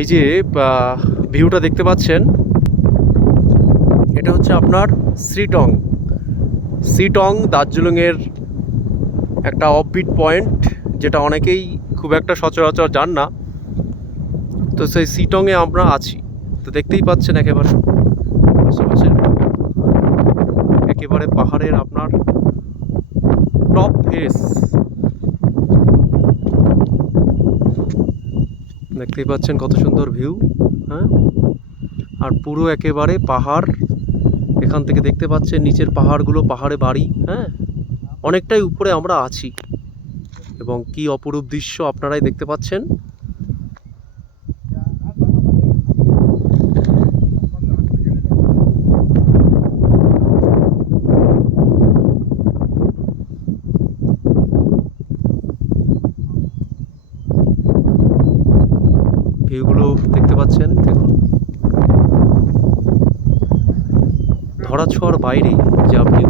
এই যে ভিউটা দেখতে পাচ্ছেন, এটা হচ্ছে আপনার শ্রীটং। শ্রীটং দার্জিলিংয়ের একটা অফবিট পয়েন্ট, যেটা অনেকেই খুব একটা সচরাচর যান না। তো সেই শ্রীটংয়ে আমরা আছি। তো দেখতেই পাচ্ছেন একেবারে আশেপাশের একেবারে পাহাড়ের আপনার টপ ফেস। দেখতেই পাচ্ছেন কত সুন্দর ভিউ। হ্যাঁ, আর পুরো একেবারে পাহাড়। এখান থেকে দেখতে পাচ্ছেন নিচের পাহাড়গুলো, পাহাড়ে বাড়ি। হ্যাঁ, অনেকটাই উপরে আমরা আছি এবং কি অপরূপ দৃশ্য আপনারাই দেখতে পাচ্ছেন। ভিউগুলো দেখতে পাচ্ছেন, দেখুন ধরা ছোঁয়ার বাইরে যা ভিউ।